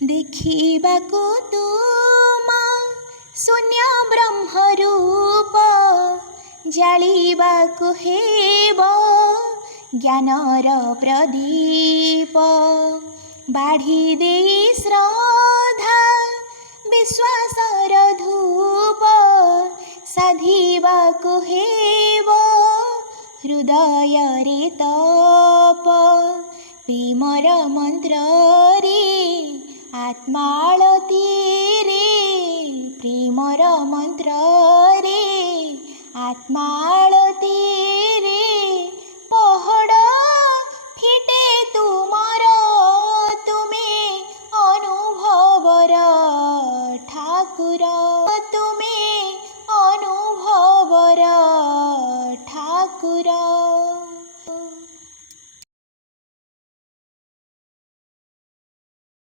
ଦେଖିବାକୁ ତୁମ ଶୂନ୍ୟ ବ୍ରହ୍ମରୂପ, ଜାଳିବାକୁ ହେବ ଜ୍ଞାନର ପ୍ରଦୀପ। ବାଢ଼ି ଦେଇ ଶ୍ରଦ୍ଧା ବିଶ୍ୱାସର ଧୂପ, ସାଧିବାକୁ ହେବ ହୃଦୟରେ ତପ। ପ୍ରେମର ମନ୍ତ୍ରରେ ଆତ୍ମାଳତୀରେ, ପ୍ରେମର ମନ୍ତ୍ରରେ ଆତ୍ମାଳତୀରେ ପହଡ଼ ଫିଟେ ତୁମର, ତୁମେ ଅନୁଭବର ଠାକୁର, ତୁମେ ଅନୁଭବର ଠାକୁର।